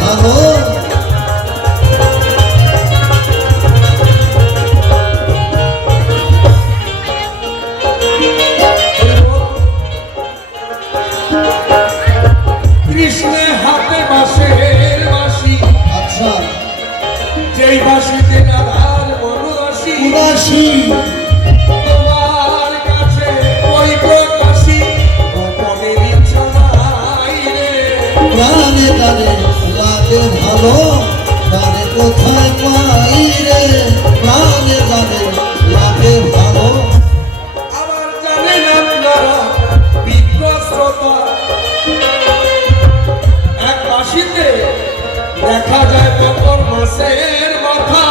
ভালো কৃষ্ণের হাতে বাঁশের বাঁশি আচ্ছা যেই বাঁশিতে রাধার মনোরাশি উদাসী তোমার কাছে ওই প্রকাশী গোপনের ইচ্ছা নাই রে প্রাণে তারে লাগে ভালো তারে কোথায় পাই রে প্রাণে তারে লাগে ভালো আবার জানেন আপনারা বিজ্ঞ শ্রোতা এক বাঁশিতে দেখা যায় মকর মাসের মাথা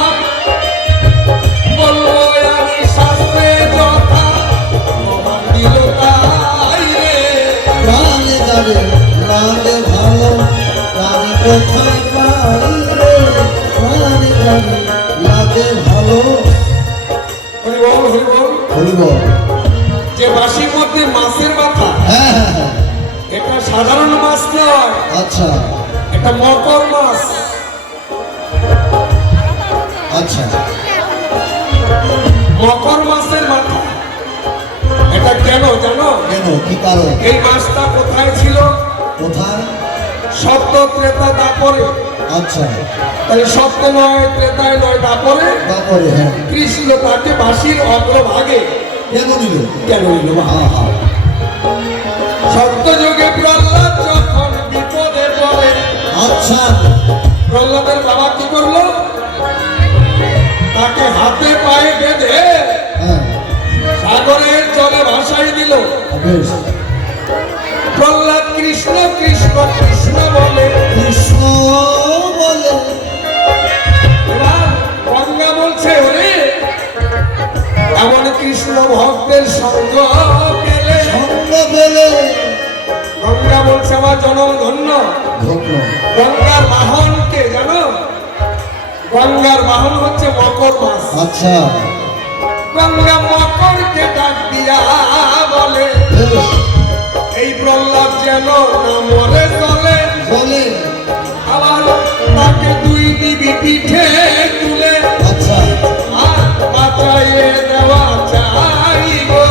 বলবো আমি শাস্ত্রে যথা প্রমাণ দিল তাই রে প্রাণে তারে লাগে ভালো তারে কোথায় পাই রে প্রাণে তারে লাগে ভালো হরি বল হরি বল হরি বল যে বাঁশির মধ্যে মাছের মাথা হ্যাঁ হ্যাঁ হ্যাঁ এটা সাধারণ মাছ নয়, আচ্ছা এটা মকর মাছ। আচ্ছা মকর মাছের মাথা এটা কেন জানো? কেন কি কারণ এই মাছটা কোথায় ছিল? কোথায় সত্য ত্রেতা দাপরে। আচ্ছা তাহলে সত্য নয়, ত্রেতায় নয়, দাপরে তারপরে হ্যাঁ কৃষ্ণ তাকে বাঁশির অগ্রভাগে কেন নিল কেন নিল? সত্য যুগে প্রহ্লাদ যখন বিপদে পড়ে, আচ্ছা প্রহ্লাদের বাবা কি করলো? তাকে হাতে পায়ে বেঁধে হ্যাঁ সাগরের জলে ভাসাই দিল। বেশ প্রহ্লাদ কৃষ্ণ কৃষ্ণ কৃষ্ণ বলে, কৃষ্ণ বলে এবার গঙ্গা বলছে ওরে এমন কৃষ্ণ ভক্তের সঙ্গ পেলে। সঙ্গ পেলে গঙ্গা বলছে আমার জনম ধন্য। ধন্য গঙ্গার বাহনকে জানো? গঙ্গার বাহন হচ্ছে মকর মাছ। আচ্ছা গঙ্গা মকরকে ডাক দিয়া বলে বেশ এই প্রহ্লাদ যেন না মরে চলে। বলে আবার তাকে দুই দিবি পিঠে তুলে আচ্ছা আর বাঁচাইয়ে দেওয়া চাই গো।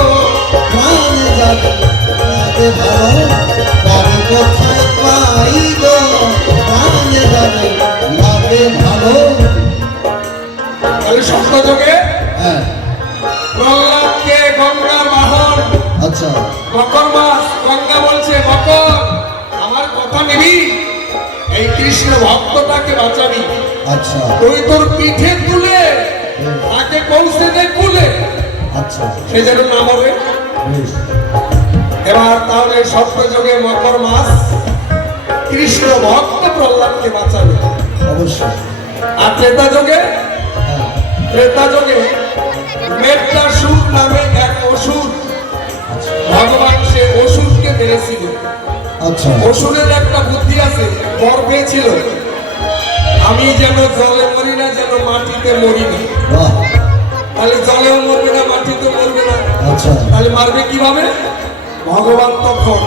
প্রাণে যাবে লাগে ভালো তারে কোথায় পাই গো প্রাণে যাবে লাগে ভালো তাহলে সত্য যুগে হ্যাঁ প্রহ্লাদকে গঙ্গার বাহন আচ্ছা মকর মাছ। গঙ্গা বলছে মকর আমার কথা নিবি, এই কৃষ্ণ ভক্তটাকে বাঁচাবি। আচ্ছা তুই তোর পিঠে তুলে তাকে কৌশে দে কুলে, আচ্ছা সে যেন না মরে। বেশ এবার তাহলে সত্য যুগে মকর মাছ কৃষ্ণ ভক্ত প্রহ্লাদকে বাঁচাবে। অবশ্যই আর ত্রেতা যুগে হ্যাঁ ত্রেতা যুগে মেঘাসুর নামে এক অসুর, ভগবান সে অসুরকে মেরেছিল। আচ্ছা অসুরের একটা বুদ্ধি আছে, বর পেয়েছিল আমি যেন জলে মরি না, যেন মাটিতে মরি না। বাহ তাহলে জলেও মরবে না, মাটিতে মরবে না, আচ্ছা তাহলে মারবে কিভাবে? ভগবান তখন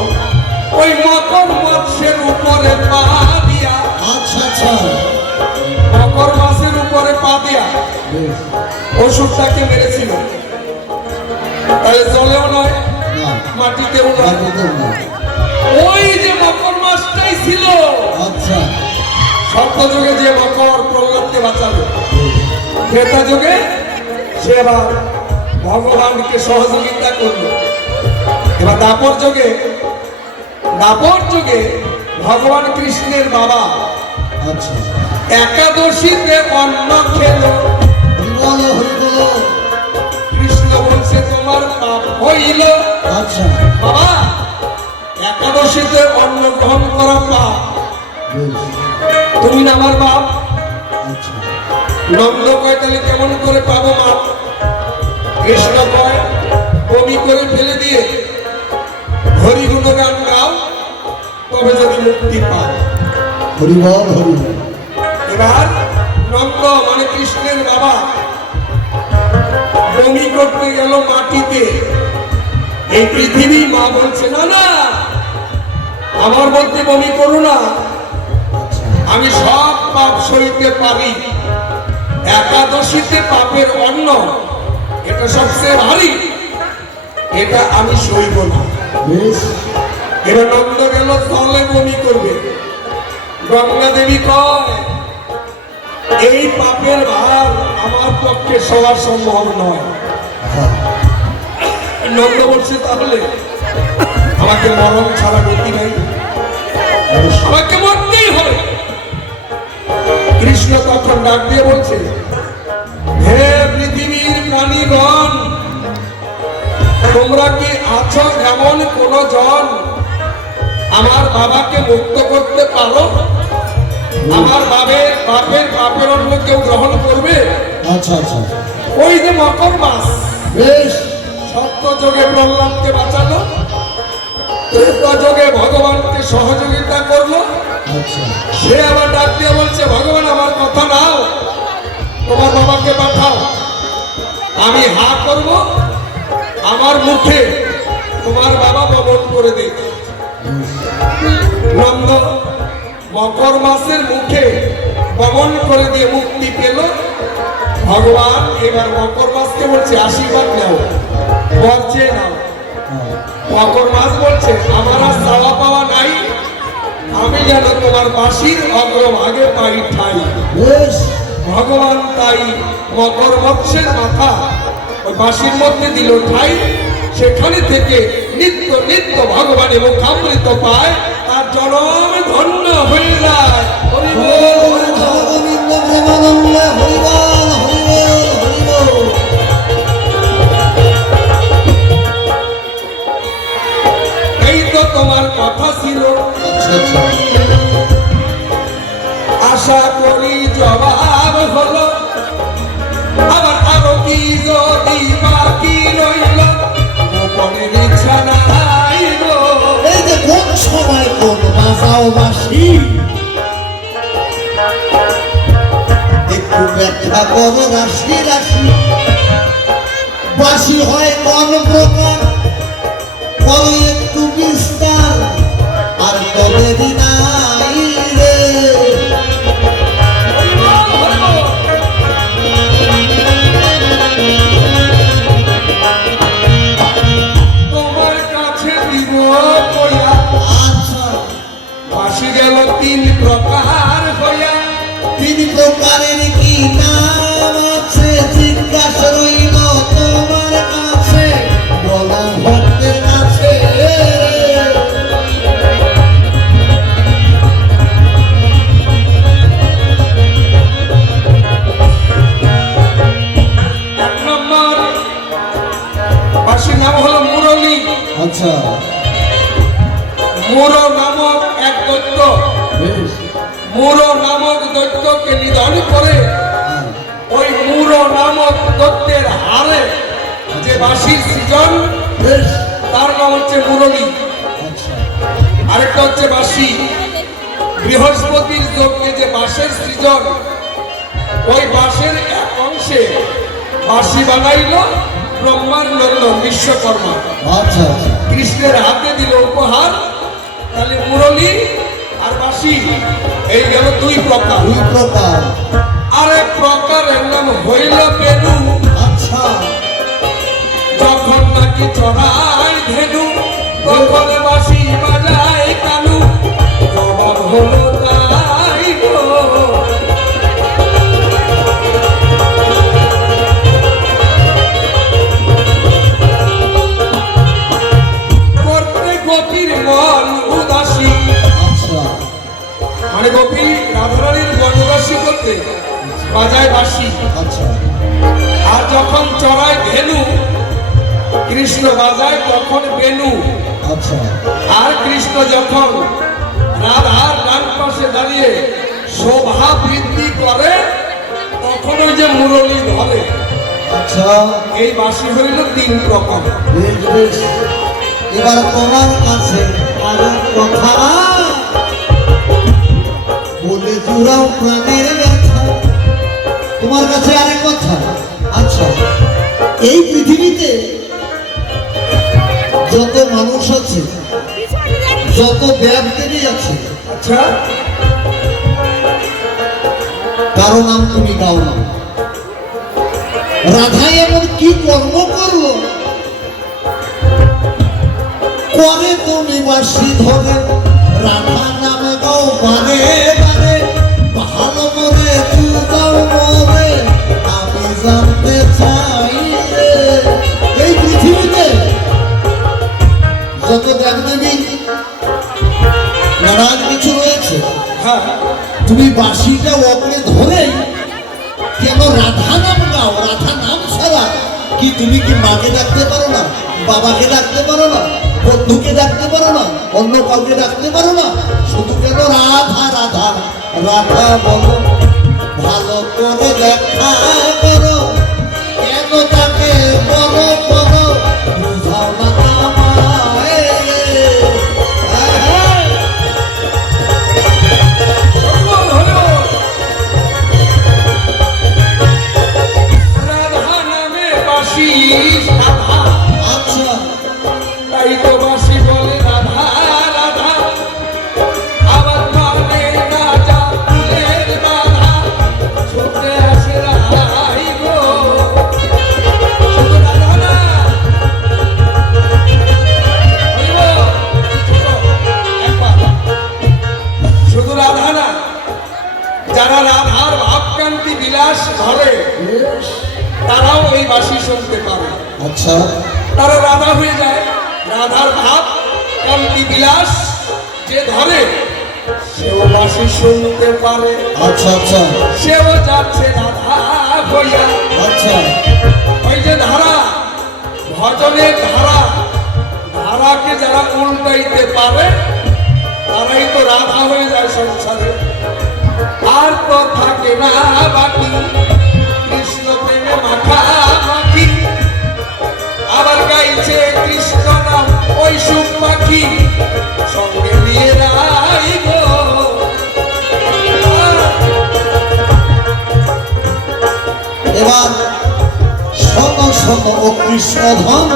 ওই মকর মৎস্যের উপরে পা দিয়া, আচ্ছা আচ্ছা মকর মাছের উপরে পা দিয়া বেশ অসুরটাকে মেরেছিল। তাহলে জলেও নয়, না মাটিতেও নয়, বাড়িতেও না ওই যে মকর মাছটাই ছিল আচ্ছা সত্য যুগে যে মকর প্রহ্লাদকে বাঁচাবে। বেশ ত্রেতা যুগে সে আবার ভগবানকে সহযোগিতা করলো। এবার দাপর যুগে ভগবান কৃষ্ণের বাবা আচ্ছা একাদশীতে অন্ন খেল। বলো হরি বলো কৃষ্ণ বলছে তোমার পাপ হইল। আচ্ছা বাবা একাদশীতে অন্ন গ্রহণ করা পাপ, বেশ তুমি না আমার বাপ। আচ্ছা নন্দ কয় তাহলে কেমন করে পাবো মাপ? কৃষ্ণ কয় বমি করে ফেলে দিয়ে হরি গুণগান গাও, তবে যদি মুক্তি পাও। হরি বল হরি বল এবার নন্দ মানে কৃষ্ণের বাবা বমি করতে গেল মাটিতে। এই পৃথিবী মা বলছে না না আমার মধ্যে বমি করো না, আমি সব পাপ সইতে পারি, একাদশীতে পাপের অন্ন এটা সবচেয়ে ভারী, এটা আমি সইব না। বেশ, এবার নন্দ গেল তলে বমি করবে। গঙ্গা দেবী কয় এই পাপের ভার আমার পক্ষে সবার সম্ভব নয়। হ্যাঁ, নন্দ বলছে তাহলে আমাকে মরণ ছাড়া গতি নাই, অবশ্যই। আমাকে মরতেই হবে। কৃষ্ণ তখন ডাক দিয়ে বলছে, হে পৃথিবীর প্রাণীগণ, তোমরা কি আছো এমন কোন জন আমার বাবাকে মুক্ত করতে পারো? আমার বাপের অন্য কেউ গ্রহণ করবে? আচ্ছা আচ্ছা, ওই যে মকর মাস বেশ, সত্য যোগে প্রহ্লাদকে বাঁচালো, ত্রেতা যোগে ভগবানকে সহযোগিতা করলো। আচ্ছা, সে আবার ডাক দিয়ে বলছে, ভগবান আমার কথা নাও, তোমার বাবাকে পাঠাও, আমি হা করব, আমার মুখে তোমার বাবা বমন করে দেবে। নন্দ মকর মাসের মুখে বমন করে দিয়ে মুক্তি পেল। ভগবান এবার মকর মাসকে বলছে আশীর্বাদ নাও, বর চেয়ে নাও। হ্যাঁ, মকর মাস বলছে আমার আর চাওয়া পাওয়া নাই, আমি যেন তোমার বাঁশির অগ্রভাগে পাই ঠাই। বেশ, ভগবান তাই মকর মৎস্যের মাথা ওই বাঁশির মধ্যে দিল ঠাই। সেখানে থেকে নিত্য নিত্য ভগবানের মুখামৃত পায়, তার জনম ধন্য হয়ে যায়। হরি বল, হরি বল। গোবিন্দ প্রেমানন্দ, হরি বল, হরি বল, হরি বল। এই তো তোমার কথা ছিল, আচ্ছা আচ্ছা, আশা করি জবাব হলো, আবার আরো কি যদি বাকি রইল, গোপনের ইচ্ছা নাই গো। এই যে কোন সময় কোন বাজাও বাসি, একটু ব্যাখ্যা করো রাশি রাশি। বাসি হয় কোন প্রকার, করো একটু বিস্তার, আর তবে দিনাই রে। হরি বল, হরি বল। তোমার কাছে দিব কইয়া আচ্ছা, বাসি গেল তিন প্রকার হইয়া। তিন প্রকারের কি নাম আছে, জিজ্ঞাসা রইল তোমার কাছে, বলো ভক্তের কাছে। এক নম্বর বাসির নাম হলো মুরলী। আচ্ছা, মুর নামক এক দৈত্য, বেশ, মুর নামক দৈত্যকে নিধন করে হ্যাঁ, ওই মুর নামক দৈত্যের হারে যে বাঁশির সৃজন, বেশ, তার নাম হচ্ছে মুরলী। আচ্ছা, আরেকটা হচ্ছে বাঁশি। বৃহস্পতির যজ্ঞে যে বাঁশের সৃজন, ওই বাঁশের এক অংশে বাঁশি বানাইল ব্রহ্মার নন্দ বিশ্বকর্মা, আচ্ছা, আচ্ছা, কৃষ্ণের হাতে দিল উপহার। তাহলে মুরলী আর বাঁশি এই গেল দুই প্রকার। দুই প্রকার। আরেক প্রকারের নাম হইল বেনু। আচ্ছা, যখন নাকি চড়ায় ধেনু, তখন বাঁশি বাজায় কানু, জবাব হলো তাই গো। করতে গোপীর মন উদাসী, আচ্ছা, মানে গোপী রাধারানীর মন উদাসী করতে বাজায় বাঁশি। আচ্ছা, আর যখন চড়ায় ধেনু, কৃষ্ণ বাজায় তখন বেনু। আচ্ছা, আর কৃষ্ণ যখন রাধার ডান পাশে দাঁড়িয়ে শোভা বৃদ্ধি করে, তখন ওই যে মুরলী ধরে। আচ্ছা, এই বাঁশি হইল তিন প্রকার। বেশ বেশ। এবার তোমার কাছে আরো কথা বলে জুড়াও প্রাণের ব্যথা। তোমার কাছে আরেক কথা। আচ্ছা, এই পৃথিবীতে যত মানুষ আছে, যত দেব দেবী আছে, আচ্ছা, কারো নাম তুমি গাও না। রাধা এমন কি কর্ম করলো, করে তুমি বাসি ধরে রাধা নাম গাও বারে বারে, ভালো মরে চুদাও মরে আমি জানতে চাই রে। এই পৃথিবীতে যত দেবদেবী নারাজ কিছু রয়েছে, হ্যাঁ, তুমি বাঁশিটা ওপরে ধরেই কেন রাধা নাম গাও? রাধা নাম ছাড়া কি তুমি কি মাকে ডাকতে পারো না, বাবাকে ডাকতে পারো না, বন্ধুকে ডাকতে পারো না, অন্য কাউকে ডাকতে পারো না? শুধু কেন রাধা রাধা রাধা বলো, ভালো করে দেখা করো, কেন তাকে বলো বলো, বুঝাও না আমায়। রাধা নামে বাসি সাধা, আচ্ছা, তাই তো বাসি বলে রাধা রাধা। আবার মানে রাজা ফুলের বাধা, ছুটে আসে রাধাই গো। শুধু রাধা না, শুধু রাধা না, যারা রাধার ভাবকান্তি বিলাস ধরে তারাও এই বাসি শুনতে পারে। আচ্ছা, তারা রাধা হয়ে যায়। রাধার ভাব কান্তি বিলাস যে ধরে সেও বাসি শুনতে পারে। আচ্ছা, আচ্ছা, সেও যাচ্ছে রাধা হইয়া। আচ্ছা, ওই যে ধারা, ভজনের ধারা, ধারাকে যারা উল্টাইতে পারে তারাই তো রাধা হয়ে যায় সংসারে। আর তো থাকে না বাকি কৃষ্ণ প্রেমে মাখামাখি। আবার গাইছে কৃষ্ণ নাম ওই সুখ পাখি, সঙ্গে নিয়ে রাই গো। এবার শত শত ও কৃষ্ণ ধন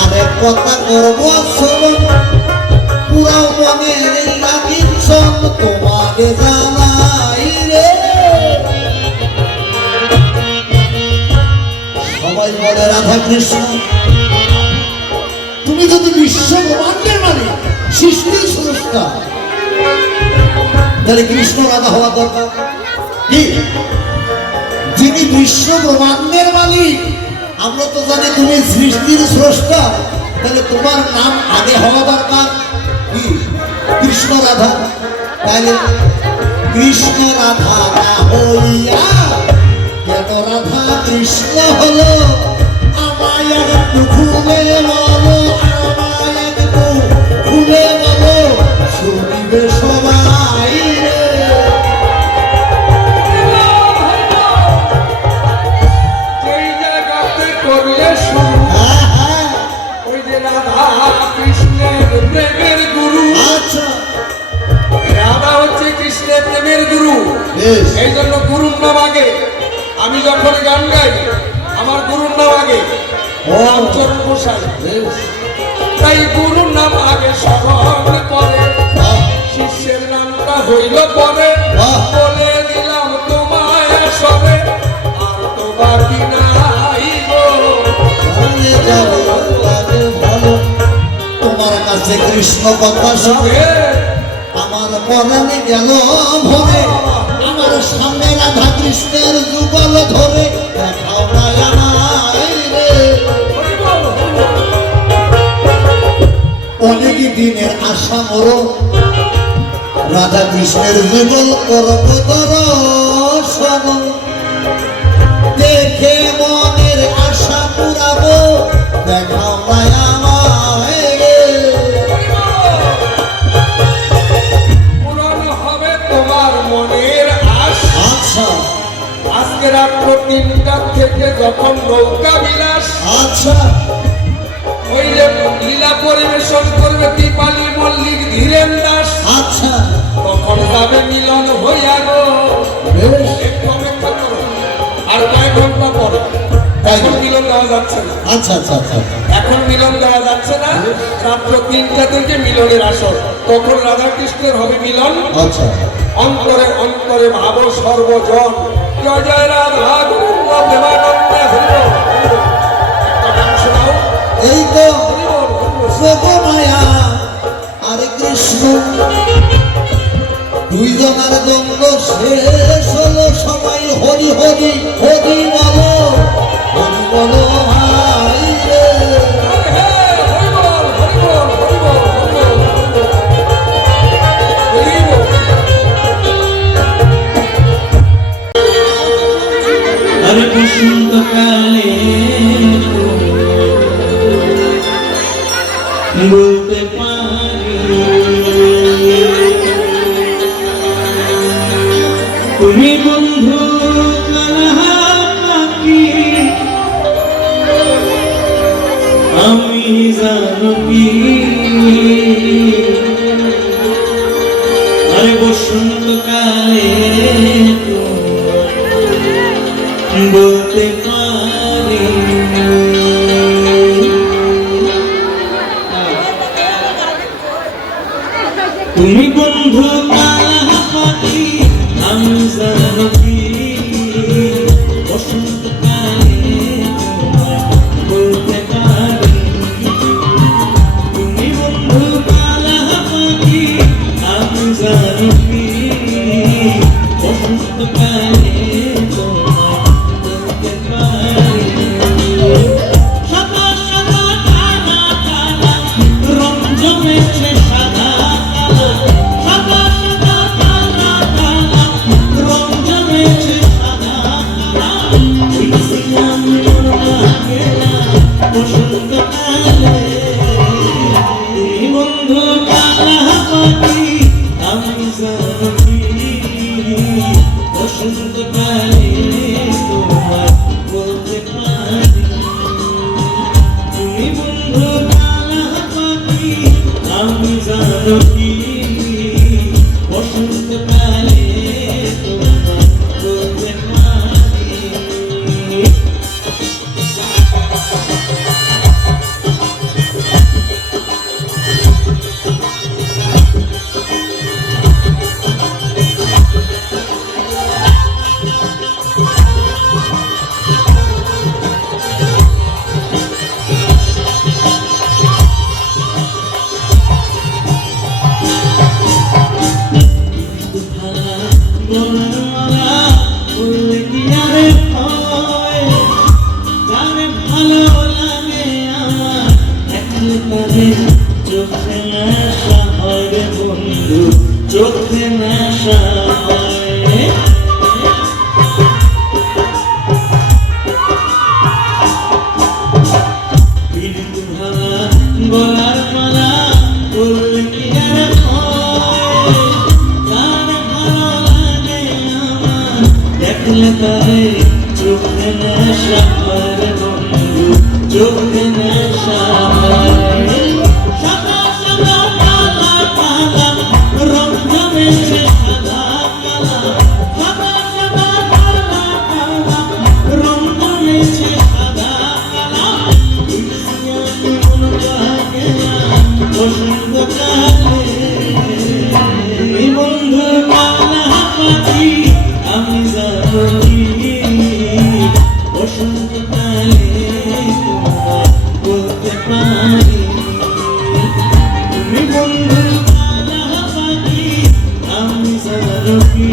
আরেক কথা করবো শ্রবণ, পুরাও মনের লাগিছন তোমাকে জানাই রে। সবাই বলে রাধা কৃষ্ণ, তুমি যদি বিশ্ব ব্রহ্মাণ্ডের মালিক, সৃষ্টির স্রষ্টা, তাহলে কৃষ্ণ রাধা হওয়া দরকার কি? যিনি বিশ্ব ব্রহ্মাণ্ডের মালিক, আমরা তো জানি তুমি সৃষ্টির স্রষ্টা, তাহলে তোমার নাম আগে হওয়া দরকার কি? কৃষ্ণ রাধা। তাহলে কৃষ্ণ রাধা না হইয়া কেন রাধা কৃষ্ণ হলো? আমায় একটু খুলে বলো, আমায় একটু খুলে বলো, শুনিবে সবাই রে। যেই জায়গাতে করলে শুরু, হ্যাঁ, হ্যাঁ, ওই যে রাধা কৃষ্ণের প্রেমের গুরু। আচ্ছা, রাধা হচ্ছে কৃষ্ণের প্রেমের গুরু। বেশ, এই জন্য গুরুর নাম আগে। আমি যখন গান গাই আমার গুরুর নাম আগে, রামচরণ গোসাই। বেশ, তাই গুরুর নাম আগে স্মরণ করে, বাহ, শিষ্যের নামটা হইল পরে। বাহ। বলে দিলাম তোমায় সবে, আর তো বাকি নাই গো। ভালো যাবে, লাগে ভালো। তোমার কাছে কৃষ্ণ কথা শুনে আমার পরাণে গেল ভরে, আমার সামনে রাধা কৃষ্ণের যুগল ধরে দেখাও না আমায় রে। অনেক দিনের আশা মরো, রাধা কৃষ্ণের যুগল করব দর্শন, দেখে মনের আশা পুরাবো, দেখাও না আমায় রে। পূরণ হবে তোমার মনের আশ। আচ্ছা, আজকে রাত্র 3টার থেকে যখন নৌকা বিলাস, আচ্ছা, ওই যে লীলা পরিবেশন করবে দীপালি মল্লিক ধীরেন দাস, আচ্ছা, তখন যাবে মিলন হইয়া গো। বেশ, একটু অপেক্ষা করো, আর কয়েক ঘন্টা পরে এখন মিলন দেওয়া যাচ্ছে না। আচ্ছা আচ্ছা আচ্ছা এখন মিলন দেওয়া যাচ্ছে না, রাত্র 3টা থেকে মিলনের আসর, তখন রাধা কৃষ্ণের হবে মিলন। আচ্ছা অন্তরে অন্তরে ভাব সর্বজন, জয় জয় রাধা গোবিন্দ প্রেমানন্দে হরি বল। একটা গান শোনাও। এই তো হরি বল, হরি বল। যোগ মায়া আর কৃষ্ণ দুইজনের দ্বন্দ্ব শেষ হলো, সবাই হরি হরি হরি বলো, হরি বলো ভাই রে। আরে হ্যাঁ, হরি বল, হরি বল, হরি বল, হরি বল, হরি বল। আরে বসন্তকালে বলতে পারি তুমি বন্ধু কালাহাকি, আমি জানো কি আরে বসন্তকালে বলতে পারি তুমি বন্ধু কালাহাকি, আমি জানো কি বসন্তকালে বলতে পারি তুমি বন্ধু কালাহাকি, আমি জানো কি বসন্তকালে বলতে পারি। সাদা সাদা কালা কালা রং জমেছে সাদা কালা, সাদা সাদা কালা কালা রং জমেছে সাদা কালা, বুঝছিলাম মন লাগে না বসন্তকালে তুমি বন্ধু কালাহাকি, আমি জানো কি বসন্তকালে তোমায় বলতে পারি তুমি বন্ধু কালাহাকি, আমি জানো কি বসন্তকালে তোমায় বলতে পারি। চোখে নেশা হয় রে বন্ধু, চোখে নেশা হয় গলার মালা বললে কি আর হয়, তার ভালো লাগে আমার দেখলে তারে চোখে নেশা হয় রে বন্ধু, চোখে নেশা হয়। সাদা সাদা কালা কালা রং জমেছে সাদা কালা, সাদা সাদা কালা কালা রং জমেছে সাদা কালা, বুঝছি আমি মন লাগে না বসন্তকালে বন্ধু কালাহাকি, আমি জানো কি বসন্তকালে তোমায় বলতে পারি তুমি বন্ধু কালাহাকি, আমি জানো কি